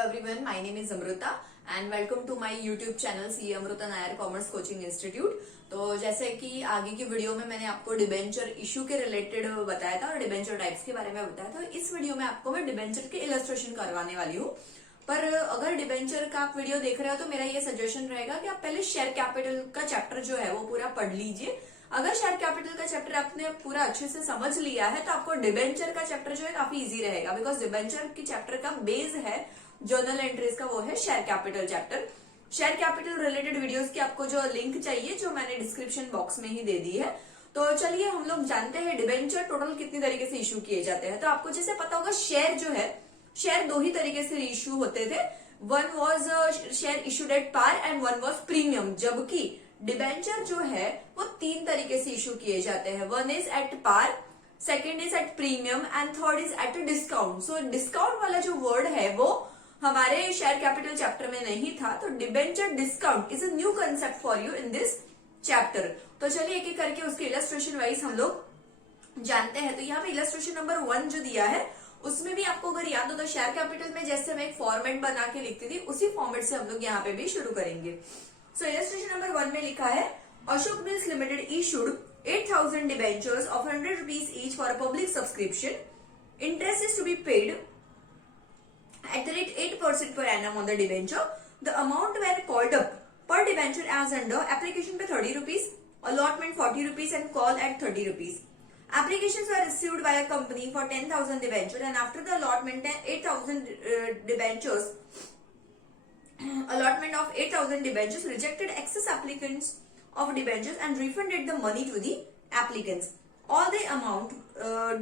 everyone, my name is Amruta and welcome to my YouTube channel CA Amrita Nair commerce coaching institute. तो जैसे कि आगे की वीडियो में मैंने आपको डिबेंचर इशू के रिलेटेड बताया था और डिबेंचर टाइप्स के बारे में बताया था। इस वीडियो में आपको मैं डिबेंचर के इलस्ट्रेशन करवाने वाली हूँ। पर अगर डिबेंचर का आप वीडियो देख रहे हो तो मेरा ये सजेशन रहेगा कि आप पहले शेयर कैपिटल का चैप्टर जो है वो पूरा पढ़ लीजिए। अगर शेयर कैपिटल का चैप्टर आपने पूरा अच्छे से समझ लिया है तो आपको डिबेंचर का चैप्टर जो है काफी इजी रहेगा, बिकॉज डिबेंचर की चैप्टर का बेस है जर्नल एंट्रीज का, वो है share capital chapter. Share capital related videos की आपको जो लिंक चाहिए जो मैंने डिस्क्रिप्शन बॉक्स में ही दे दी है। तो चलिए हम लोग जानते हैं डिबेंचर टोटल कितनी तरीके से इशू किए जाते हैं। तो आपको जैसे पता होगा शेयर जो है, शेयर दो ही तरीके से इशू होते थे। One was share issued at par and one was premium, जबकि डिबेंचर जो है वो तीन तरीके से इशू किए जाते हैं। One is at par, second is at premium and third is at discount. So discount वाला जो वर्ड है वो हमारे शेयर कैपिटल चैप्टर में नहीं था। तो debenture discount is a new concept for you in this chapter. तो चलिए एक एक करके उसके इलस्ट्रेशन वाइज हम लोग जानते हैं। तो यहाँ पे इलस्ट्रेशन नंबर 1 जो दिया है उसमें भी आपको अगर याद हो तो शेयर कैपिटल में जैसे मैं एक फॉर्मेट बना के लिखती थी उसी फॉर्मेट से हम लोग यहाँ पे भी शुरू करेंगे। सो इलस्ट्रेशन नंबर 1 में लिखा है Ashok mills limited issued 8,000 debentures of 100 rupees each for a public subscription. Interest is to be paid at the rate 8% per annum on the debenture. The amount were called up per debenture as under application पे 30 rupees, allotment 40 rupees and call at 30 rupees. Applications were received by a company for 10,000 debentures and after the allotment 8,000 debentures, allotment of 8,000 debentures rejected excess applicants of debentures and refunded the money to the applicants. All the amount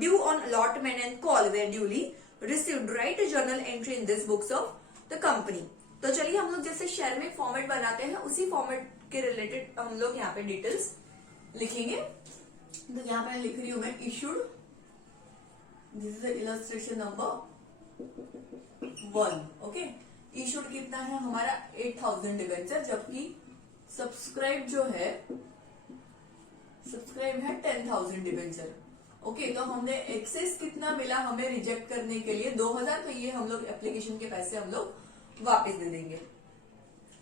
due on allotment and call were duly received. Write a journal entry in this books of the company. तो चलिए हम लोग जैसे share में format बनाते हैं उसी format के रिलेटेड हम लोग यहाँ पे डिटेल्स लिखेंगे। तो यहाँ पे लिख रही हूं मैं issued, this is the illustration number 1। Okay, issued कितना है हमारा 8,000 डिबेंचर, जबकि सब्सक्राइब जो है, सब्सक्राइब है 10,000 डिबेंचर। ओके, तो हमने एक्सेस कितना मिला हमें रिजेक्ट करने के लिए 2,000, तो ये हम लोग एप्लीकेशन के पैसे हम लोग वापस दे देंगे।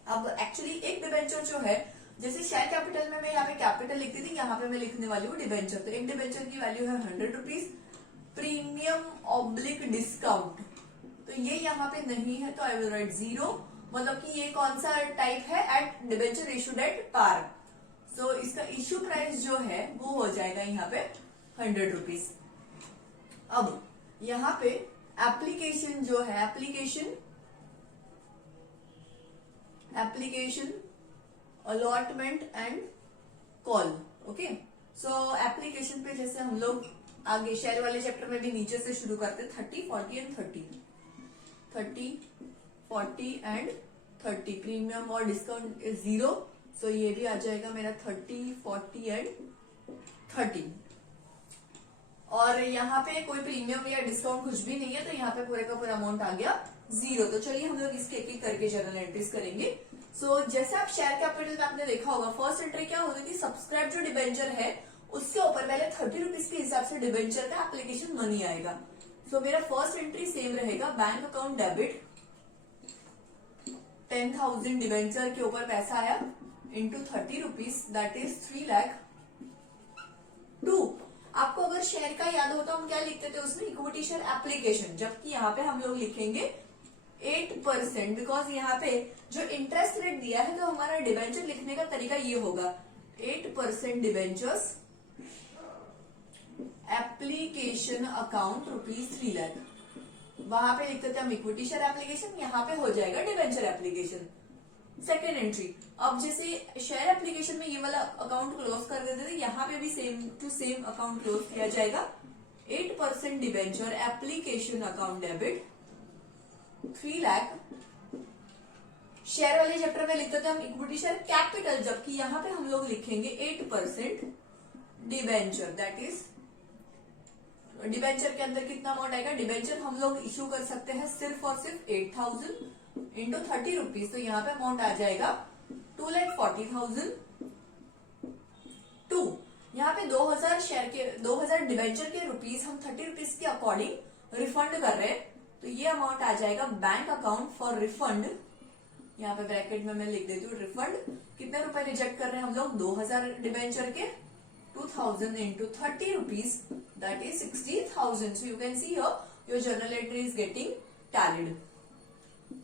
अब एक्चुअली एक डिबेंचर जो है, जैसे शेयर कैपिटल में मैं यहाँ पे कैपिटल लिखती थी, यहाँ पे मैं लिखने वाली हूँ डिबेंचर। तो एक डिबेंचर की वैल्यू है 100 रुपीज, प्रीमियम ऑब्लिक डिस्काउंट, तो ये यहाँ पे नहीं है तो आई विल राइट 0, मतलब कि ये कौन सा टाइप है, at debenture issued at par. So इसका इश्यू प्राइस जो है वो हो जाएगा यहाँ पे 100 रुपीज। अब यहाँ पे एप्लीकेशन जो है, application allotment and call. Okay, so application पे जैसे हम लोग आगे शेयर वाले चैप्टर में भी नीचे से शुरू करते हैं 30, 40 एंड 30, 40 एंड 30। प्रीमियम और डिस्काउंट इज 0, सो ये भी आ जाएगा मेरा 30, 40 एंड 30। और यहाँ पे कोई प्रीमियम या डिस्काउंट कुछ भी नहीं है तो यहाँ पे पूरे का पूरा अमाउंट आ गया 0। तो चलिए हम लोग इसके एक एक करके जर्नल एंट्रीज करेंगे। सो जैसे आप शेयर कैपिटल में आपने देखा होगा फर्स्ट एंट्री क्या होती थी, सब्सक्राइब जो डिबेंचर है उसके ऊपर पहले 30 रुपीज के हिसाब से डिबेंचर का एप्लीकेशन मनी आएगा। सो मेरा फर्स्ट एंट्री सेम रहेगा, बैंक अकाउंट डेबिट 10,000 डिबेंचर के ऊपर पैसा आया into 30 rupees, that is 3 lakh 2। आपको अगर शेयर का याद हो तो हम क्या लिखते थे उसमें, इक्विटी शेयर एप्लीकेशन, जबकि यहाँ पे हम लोग लिखेंगे 8%, बिकॉज यहाँ पे जो इंटरेस्ट रेट दिया है तो हमारा डिबेंचर लिखने का तरीका ये होगा 8% debentures application account rupees 3 lakh. वहां पे लिखते थे हम इक्विटी शेयर एप्लीकेशन, यहाँ पे हो जाएगा डिबेंचर एप्लीकेशन। सेकेंड एंट्री, अब जैसे शेयर एप्लीकेशन में ये वाला अकाउंट क्लोज कर देते थे, यहाँ पे भी same to same account close किया जाएगा। 8% debenture application account debit 3 lakh. Share वाले चैप्टर में लिखते थे हम इक्विटी शेयर कैपिटल, जबकि यहाँ पे हम लोग लिखेंगे 8% डिबेंचर, दैट इज डिबेंचर के अंदर कितना अमाउंट आएगा, डिबेंचर हम लोग इश्यू कर सकते हैं सिर्फ और सिर्फ 8,000 इंटू 30 रुपीज, तो यहाँ पे अमाउंट आ जाएगा 2,40,000 2। यहाँ पे 2,000 शेयर के 2,000 डिबेंचर के रुपीज हम 30 रुपीज के अकॉर्डिंग रिफंड कर रहे हैं तो ये अमाउंट आ जाएगा बैंक अकाउंट फॉर रिफंड, यहाँ पे ब्रैकेट में मैं लिख देती हूँ रिफंड। कितने रुपए रिजेक्ट कर रहे हैं हम लोग, 2000 डिबेंचर के, 2000 into 30 rupees, that is 60,000. So you can see here your journal entry is getting tallied.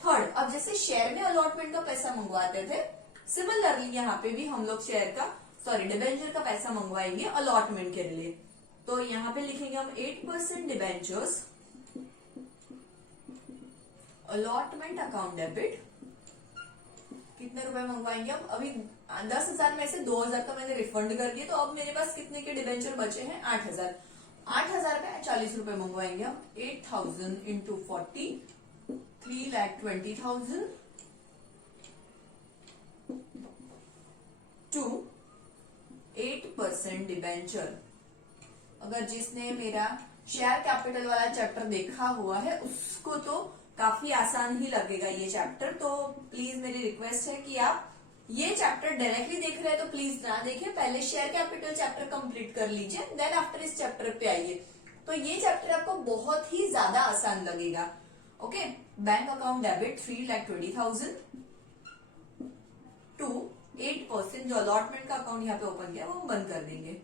Third, अब जैसे शेयर में अलॉटमेंट का पैसा मंगवाते थे, सिमिलरली यहाँ पे भी हम लोग शेयर का डिबेंचर का पैसा मंगवाएंगे अलॉटमेंट के लिए। तो यहाँ पे लिखेंगे हम 8% डिबेंचर्स अलॉटमेंट अकाउंट डेबिट। कितने रुपए मंगवाएंगे हम, अभी 10,000 में से 2,000 तो मैंने रिफंड कर दिया, तो अब मेरे पास कितने के डिबेंचर बचे हैं, 8,000। 8,000 पे 40 रुपए मंगवाएंगे हम, 8,000 into 40, 3,20,000 टू 8% डिबेंचर। अगर जिसने मेरा शेयर कैपिटल वाला चैप्टर देखा हुआ है उसको तो काफी आसान ही लगेगा ये चैप्टर। तो प्लीज मेरी रिक्वेस्ट है कि आप ये चैप्टर डायरेक्टली देख रहे हैं तो प्लीज ना देखें, पहले शेयर कैपिटल चैप्टर कंप्लीट कर लीजिए, देन आफ्टर इस चैप्टर पे आइए। तो ये चैप्टर आपको बहुत ही ज्यादा आसान लगेगा। Okay, bank account debit 3,20,000 to 8%, जो अलॉटमेंट का अकाउंट यहाँ पे ओपन किया वो हम बंद कर देंगे।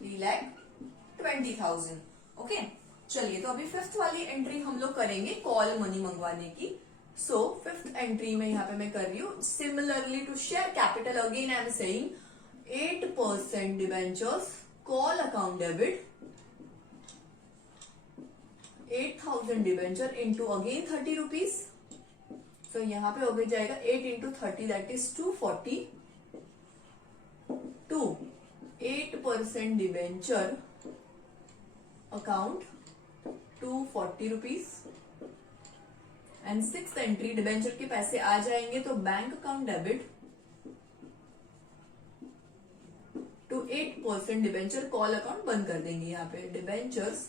$3,20,000। ओके, चलिए तो अभी फिफ्थ वाली एंट्री हम लोग करेंगे कॉल मनी मंगवाने की। सो फिफ्थ एंट्री में यहाँ पे मैं कर रही हूँ similarly to share capital, again I am saying 8% debentures call account debit, 8,000 debenture into again 30 rupees. So यहाँ पे हो जाएगा 8 into 30 that is 240 to 8% debenture account 240 rupees. And six entry debenture के पैसे आ जाएंगे तो bank account debit to 8% debenture call account बंद कर देंगे। यहाँ पे debentures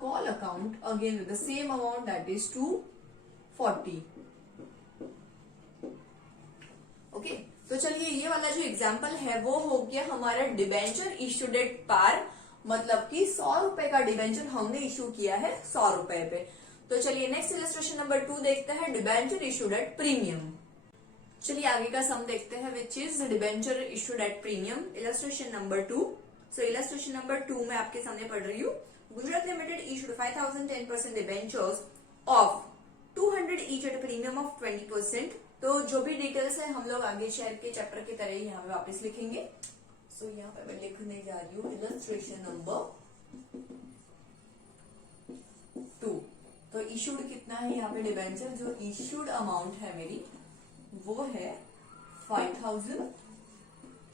call account again with the same amount that is 240। Okay, तो चलिए ये वाला जो एग्जाम्पल है वो हो गया हमारा डिबेंचर इश्यूड एट पार, मतलब कि 100 रुपए का डिबेंचर हमने इश्यू किया है 100 रुपए पे। तो चलिए नेक्स्ट इलस्ट्रेशन नंबर 2 देखते हैं, डिबेंचर इश्यूड एट प्रीमियम। चलिए आगे का सम देखते हैं which is debenture issued at premium, illustration number 2। So illustration number 2 में आपके सामने पढ़ रही हूँ, Gujarat limited issued 5,000 10% debentures of 200 each at a premium of 20%। तो जो भी डिटेल्स है हम लोग आगे शेयर के चैप्टर की तरह ही यहाँ पे वापस लिखेंगे। सो यहाँ पे मैं लिखने जा रही हूँ इलस्ट्रेशन नंबर 2। तो इशूड कितना है यहाँ पे डिबेंचर, जो इशूड अमाउंट है मेरी वो है 5,000,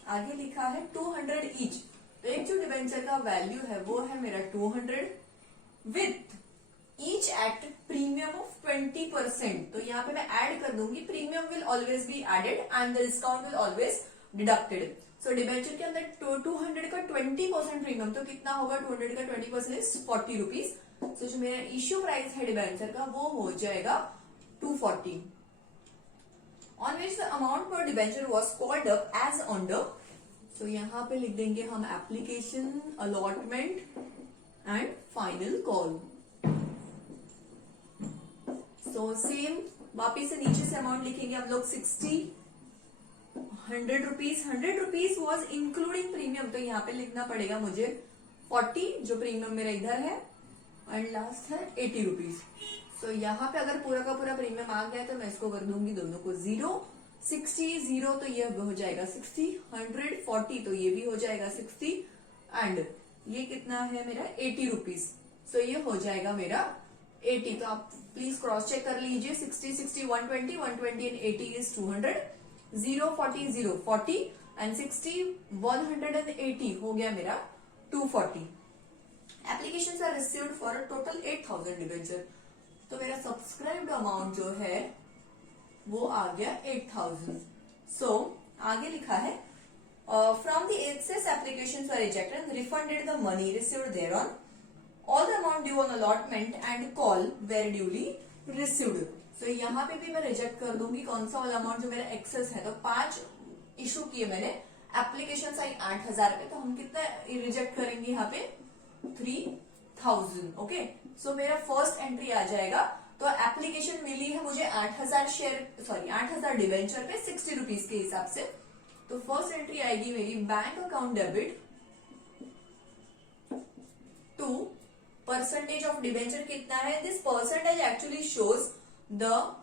आगे लिखा है 200 ईच। तो एक जो डिबेंचर का वैल्यू है वो है मेरा 200 with each at premium of 20%। तो यहाँ पे मैं ऐड कर दूंगी, premium will always be added and the discount will always deducted. So debenture के अंदर 200 का 20% प्रीमियम, तो कितना होगा 200 का 20% इज 40 रुपीज। सो जो मेरा इश्यू प्राइस है डिबेंचर का वो हो जाएगा 240, on which the amount per debenture was called up as order. तो यहाँ पे लिख देंगे हम application, allotment and final call. So same वापिस से नीचे से अमाउंट लिखेंगे हम लोग 60, 100 rupees. 100 rupees was including premium, तो यहाँ पे लिखना पड़ेगा मुझे 40 जो प्रीमियम मेरा इधर है, एंड लास्ट है 80 रुपीज। सो यहाँ पे अगर पूरा का पूरा प्रीमियम आ गया तो मैं इसको कर दूंगी दोनों को 0, 60 0 तो ये हो जाएगा 60, 100 40 तो ये भी हो जाएगा 60, एंड ये कितना है मेरा 80 रुपीज। सो ये हो जाएगा मेरा 80। तो आप प्लीज क्रॉस चेक कर लीजिए, 60 60 120, 120 एंड 80 इज 200, 0 40 0 40 एंड 60 180 हो गया मेरा 240। Applications are received for a total 8,000 debenture. तो मेरा सब्सक्राइब्ड अमाउंट जो है वो आ गया 8,000। सो आगे लिखा है from the excess applications are rejected and refunded the money received thereon, all the amount due on allotment and call were duly received. So यहाँ पे भी मैं रिजेक्ट कर दूंगी कौन सा वाला अमाउंट जो मेरा एक्सेस है। तो 5 इशू किए मैंने एप्लीकेशन साइन 8,000 पे, तो हम कितना रिजेक्ट करेंगे यहाँ पे 3,000। ओके, सो मेरा फर्स्ट एंट्री आ जाएगा। तो एप्लीकेशन मिली है मुझे 8,000 शेयर, सॉरी 8,000 डिवेंचर पे 60 रुपीज के हिसाब से। तो फर्स्ट एंट्री आएगी मेरी bank account debit to percentage of debenture कितना है, this percentage actually shows the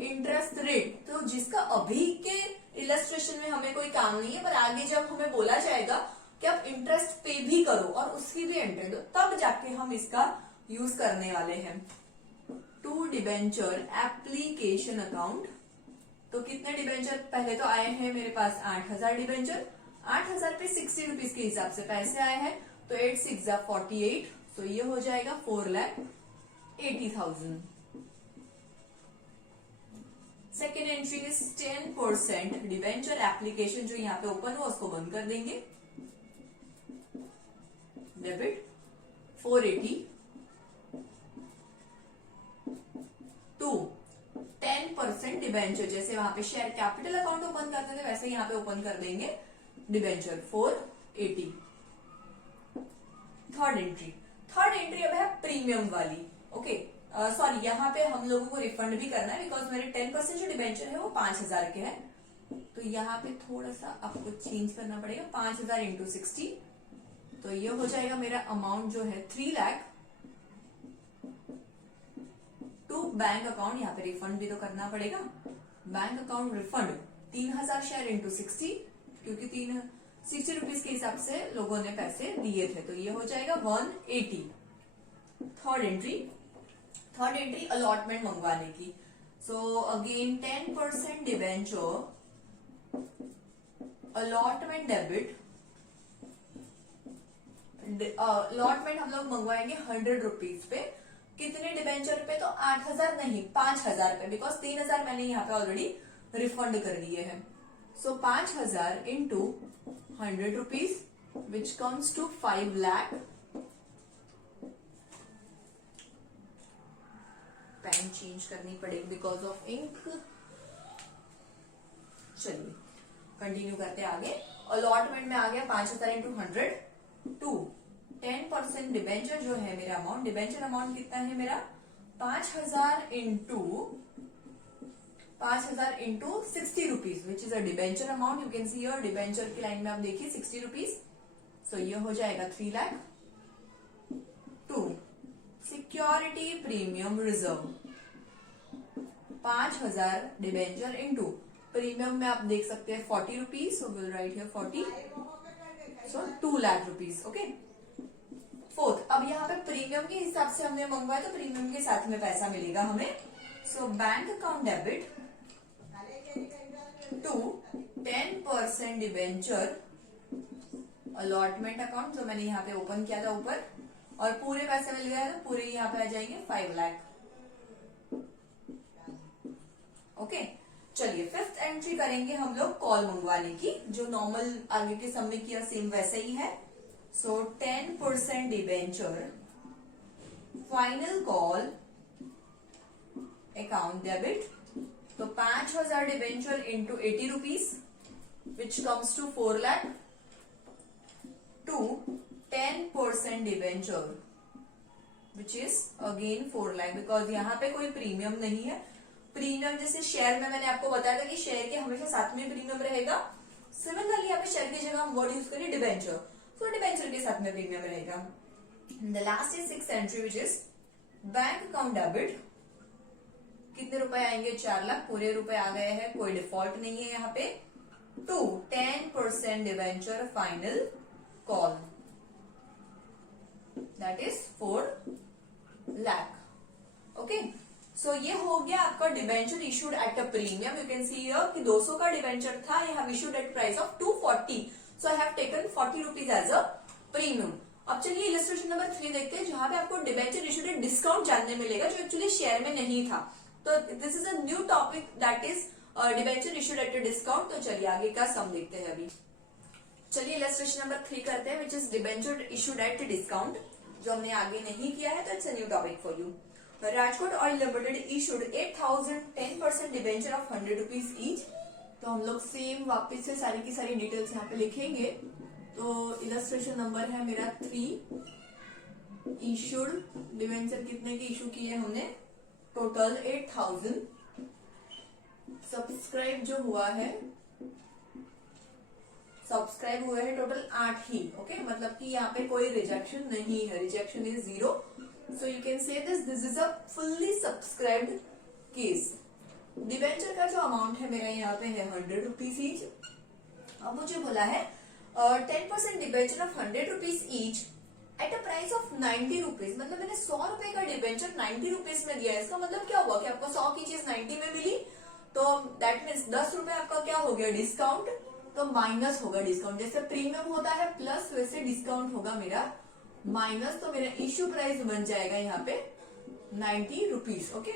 interest rate. तो जिसका अभी के इलस्ट्रेशन में हमें कोई काम नहीं है, पर आगे जब हमें बोला जाएगा कि आप इंटरेस्ट पे भी करो और उसकी भी एंट्री दो, तब जाके हम इसका यूज करने वाले हैं। टू डिवेंचर एप्लीकेशन अकाउंट, तो कितने डिवेंचर पहले तो आए हैं मेरे पास 8,000 डिवेंचर, 8,000 पे 60 रुपीज के हिसाब से पैसे आए हैं, तो 8 6 48, तो ये हो जाएगा 4,80,000। Second entry is 10% debenture application, जो यहाँ पे ओपन हुआ उसको बंद कर देंगे, डेबिट 480 टू 10% डिवेंचर, जैसे वहां पे शेयर कैपिटल अकाउंट ओपन करते थे वैसे यहाँ पे ओपन कर देंगे डिवेंचर 480। थर्ड एंट्री अब है प्रीमियम वाली। ओके, सॉरी यहाँ पे हम लोगों को रिफंड भी करना है, बिकॉज मेरे 10% जो डिवेंचर है वो 5,000 के हैं, तो यहाँ पे थोड़ा सा आपको चेंज करना पड़ेगा, 5,000 इंटू 60, तो ये हो जाएगा मेरा अमाउंट जो है 3 लाख टू बैंक अकाउंट। यहाँ पे रिफंड भी तो करना पड़ेगा, bank account refund 3,000 share into 60, क्योंकि 60 रुपीज के हिसाब से लोगों ने पैसे दिए थे, तो ये हो जाएगा 180। थर्ड एंट्री अलॉटमेंट मंगवाने की। So again 10% debenture allotment debit, allotment हम लोग मंगवाएंगे 100 रुपीज पे। कितने डिवेंचर पे, तो 8,000 नहीं 5,000 पे, बिकॉज 3,000 मैंने यहाँ पे ऑलरेडी रिफंड कर दिए हैं। So 5,000 into 100 rupees which comes to 5 lakh. Pen change करनी पड़ेगी बिकॉज ऑफ इंक। चलिए कंटिन्यू करते आगे। अलॉटमेंट में आ गया 5,000 इंटू 100 टू 10% डिवेंचर जो है मेरा अमाउंट, डिवेंचर अमाउंट कितना है मेरा 5,000 into 60 rupees which is a debenture amount. You can see your debenture की लाइन में आप देखिए 60 रुपीज, सो ये हो जाएगा 3 lakh to security premium reserve 5,000 debenture into premium में आप देख सकते हैं 40 rupees, so will write here 40, so 2 lakh rupees. Okay, fourth, अब यहाँ पे प्रीमियम के हिसाब से हमने मंगवाया तो प्रीमियम के साथ में पैसा मिलेगा हमें। So bank account debit to 10% debenture allotment account, जो मैंने यहाँ पे ओपन किया था ऊपर, और पूरे पैसे मिल गए तो पूरे यहाँ पे आ जाएंगे 5 लाख। ओके, चलिए फिफ्थ एंट्री करेंगे हम लोग कॉल मंगवाने की, जो नॉर्मल आगे के सब में किया सेम वैसा ही है। So 10% debenture final call account debit, तो 5,000 debenture into 80 rupees which comes to 4 lakh to 10% debenture which is again 4 lakh, because यहाँ पे कोई प्रीमियम नहीं है। प्रीमियम जैसे शेयर में मैंने आपको बताया था कि शेयर के हमेशा साथ में प्रीमियम रहेगा, सिमिलरली यहाँ पे शेयर की जगह हम वर्ड यूज करें डिवेंचर, तो डिवेंचर के साथ में प्रीमियम रहेगा। The last is 6th entry which is bank account debit, कितने रुपए आएंगे 4 लाख, पूरे रुपए आ गए हैं, कोई डिफॉल्ट नहीं है यहाँ पे, to 10% debenture final call that is 4 lakh. Okay, so ये हो गया आपका debenture issued at a premium. You can see here कि 200 का डिवेंचर था, I have issued at price of 240, so I have taken 40 rupees as a premium. अब चलिए illustration number 3 देखते हैं, जहां पे आपको डिवेंचर इशूड एट डिस्काउंट जानने मिलेगा, जो एक्चुअली शेयर में नहीं था। तो this is a new topic that is debenture issued at a discount. तो चलिए आगे का सम देखते हैं अभी। चलिए इलस्ट्रेशन नंबर 3 करते हैं, which is debenture issued at discount, जो हमने आगे नहीं किया है, तो it's a new topic for you. Rajkot oil limited issued 8,000 10% debenture of 100 rupees each तो हम लोग सेम वापस से सारी की सारी डिटेल्स यहाँ पे लिखेंगे। तो इलस्ट्रेशन नंबर है मेरा 3, इशूड डिवेंचर कितने की इशू किए हमने, टोटल 8000, सब्सक्राइब जो हुआ है, सब्सक्राइब हुए हैं टोटल 8 ही। ओके, मतलब कि यहाँ पे कोई रिजेक्शन नहीं है, rejection is 0। So you can say this is a fully subscribed case. Debenture का जो अमाउंट है मेरा यहाँ पे है 100 रुपीज ईच। अब मुझे बोला है 10% debenture of 100 rupees each at a price of 90 rupees. मतलब मैंने 100 रुपए का डिवेंचर 90 रुपीज में दिया है। इसका मतलब क्या हुआ कि आपको 100 की चीज 90 में मिली, तो दैट मीन्स 10 रुपए आपका क्या हो गया, डिस्काउंट। तो माइनस होगा डिस्काउंट, जैसे प्रीमियम होता है प्लस वैसे डिस्काउंट होगा मेरा माइनस। तो मेरा इश्यू प्राइस बन जाएगा यहाँ पे 90 rupees. Okay,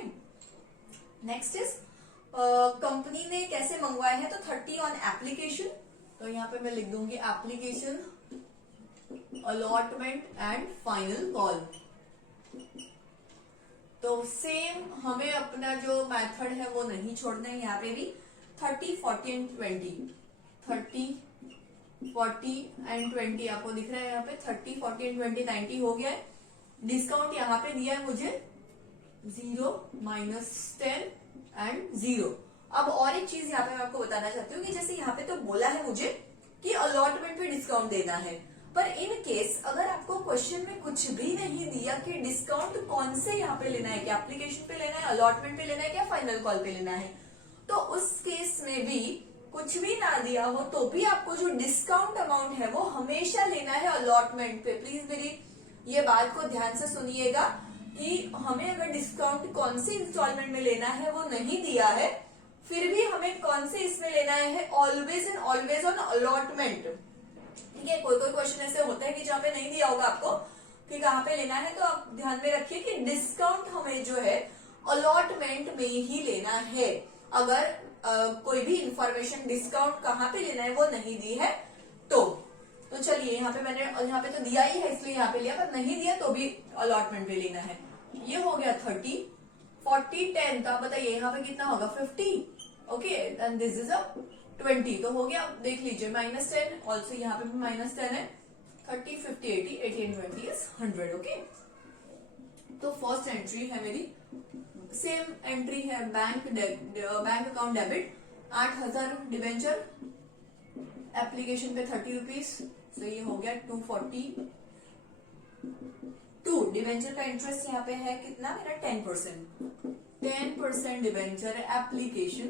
next is company ने कैसे मंगवाया है, तो 30 ऑन एप्लीकेशन। तो यहाँ पे मैं लिख दूंगी application, allotment and final call. तो सेम हमें अपना जो मेथड है वो नहीं छोड़ना है, यहाँ पे भी 30, 40 एंड 20, 30, 40 एंड 20 आपको दिख रहा है यहाँ पे 30, 40 एंड 20, 90 हो गया है। डिस्काउंट यहाँ पे दिया है मुझे 0, -10 एंड 0। अब और एक चीज यहाँ पे मैं आपको बताना चाहती हूँ कि जैसे यहाँ पे तो बोला है मुझे कि अलॉटमेंट पे डिस्काउंट देना है, पर इन केस अगर आपको क्वेश्चन में कुछ भी नहीं दिया कि डिस्काउंट कौन से यहाँ पे लेना है, क्या एप्लीकेशन पे लेना है, अलॉटमेंट पे लेना है, क्या फाइनल कॉल पे लेना है, तो उस केस में भी कुछ भी ना दिया हो तो भी आपको जो डिस्काउंट अमाउंट है वो हमेशा लेना है अलॉटमेंट पे। प्लीज मेरी ये बात को ध्यान से सुनिएगा कि हमें अगर डिस्काउंट कौन से इंस्टॉलमेंट में लेना है वो नहीं दिया है, फिर भी हमें कौन से इसमें लेना है, always and always on allotment. ठीक है, कोई कोई क्वेश्चन ऐसे होता है कि जहाँ पे नहीं दिया होगा आपको कि कहाँ पे लेना है, तो आप ध्यान में रखिए कि डिस्काउंट हमें जो है अलॉटमेंट में ही लेना है। अगर कोई भी इंफॉर्मेशन डिस्काउंट कहाँ पे लेना है वो नहीं दी है तो चलिए यहाँ पे मैंने यहाँ पे तो दिया ही है इसलिए यहाँ पे लिया, पर नहीं दिया तो भी अलॉटमेंट पे लेना है। ये हो गया 30, 40, 10, तो आप बताइए यहाँ पे कितना होगा 50। Okay, and this is a 20, तो हो गया। देख लीजिए -10, ऑल्सो यहाँ पे भी -10 है। 30, 50, 80, 80 एंड 20 इज 100। ओके, तो फर्स्ट एंट्री है मेरी, सेम एंट्री है bank account debit 8000 debenture, application पे 30 रुपीज, तो ये हो गया 242। डिवेंचर का इंटरेस्ट यहाँ पे है कितना मेरा 10% डिवेंचर एप्लीकेशन,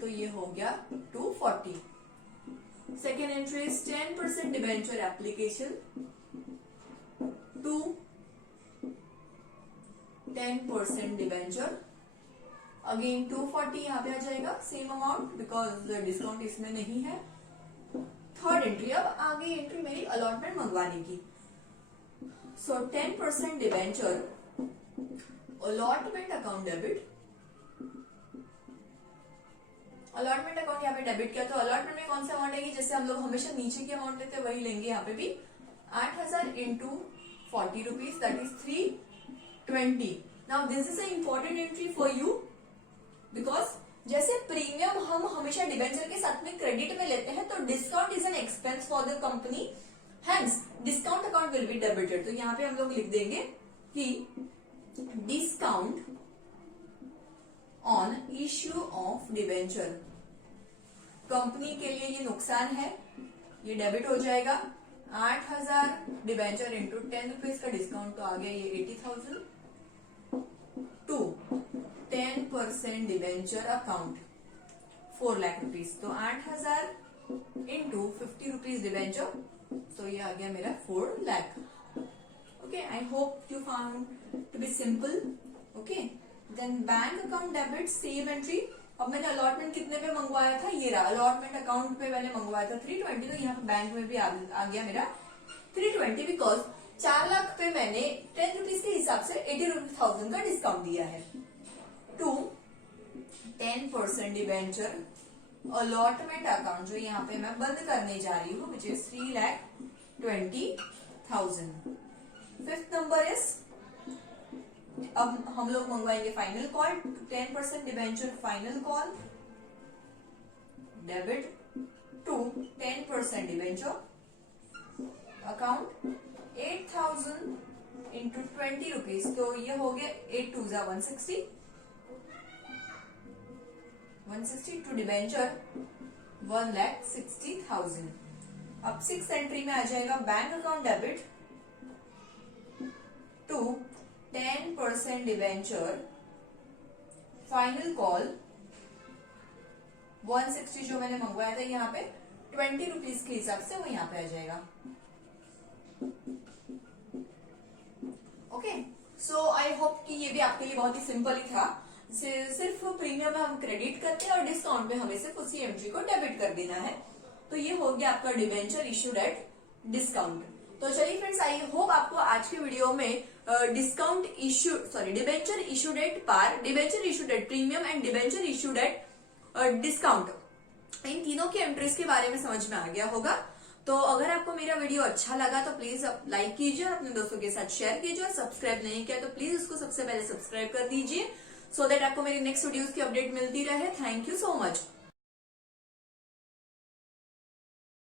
तो ये हो गया 240। Second entry is 10% debenture application to 10% debenture, again 240 यहाँ पे आ जाएगा सेम अमाउंट बिकॉज डिस्काउंट इसमें नहीं है। थर्ड एंट्री, अब आगे एंट्री मेरी अलॉटमेंट मंगवाने की। सो 10% debenture allotment account debit, allotment account यहाँ पे डेबिट किया, तो अलॉटमेंट में कौन सा अमाउंट है कि जैसे हम लोग हमेशा नीचे की अमाउंट लेते हैं वही लेंगे, यहाँ पे भी 8000 into 40 rupees, that is 320। Now this is a important entry for you because जैसे प्रीमियम हम हमेशा डिवेंचर के साथ में क्रेडिट में लेते हैं, तो discount is an expense for the company, hence discount account will be debited. तो यहाँ पे हम लोग लिख देंगे कि discount on issue of debenture, company के लिए ये नुकसान है, ये डेबिट हो जाएगा। 8000 डिवेंचर इंटू 10 रुपीज का डिस्काउंट, तो आ गया ये 80,000 to 10% debenture account 4 lakh rupees, तो 8000 इंटू 50 रुपीज डिवेंचर, तो ये आ गया मेरा 4 lakh. Okay, I hope you found to be simple. Okay, then bank account debit same entry. अब मैंने अलॉटमेंट कितने पे मंगवाया था, ये रहा अलॉटमेंट अकाउंट पे मैंने मंगवाया था 320, तो यहाँ पे बैंक में भी आ गया मेरा 320 बिकॉज 4 लाख पे मैंने 10 रुपीज के हिसाब से 80,000 का डिस्काउंट दिया है। टू 10% डिवेंचर अलॉटमेंट अकाउंट जो यहाँ पे मैं बंद करने जा रही हूँ which is 3,20,000। Fifth number is, अब हम लोग मंगवाएंगे final call, 10% debenture final call debit to 10% debenture account 8,000 into 20 rupees, तो ये हो गया 8 2 जा 160 टू डिबेंचर 1,60,000। अब 6 एंट्री में आ जाएगा bank account debit to 10% debenture final call 160 जो मैंने मंगवाया था यहाँ पे 20 रुपीज के हिसाब से वो यहाँ पे आ जाएगा। ओके, सो आई होप कि ये भी आपके लिए बहुत ही सिंपल ही था। सिर्फ प्रीमियम में हम क्रेडिट करते हैं और डिस्काउंट में हमें सिर्फ उसी एंट्री को डेबिट कर देना है। तो ये हो गया आपका डिबेंचर इश्यूड एट डिस्काउंट। तो चलिए फ्रेंड्स, आई होप आपको आज के वीडियो में debenture issued at par, debenture issued at premium and debenture issued at discount, इन तीनों की एंट्रीज के बारे में समझ में आ गया होगा। तो अगर आपको मेरा वीडियो अच्छा लगा तो प्लीज लाइक कीजिए और अपने दोस्तों के साथ शेयर कीजिए, और सब्सक्राइब नहीं किया तो प्लीज उसको सबसे पहले सब्सक्राइब कर दीजिए, सो दैट आपको मेरी नेक्स्ट वीडियोस की अपडेट मिलती रहे। Thank you so much.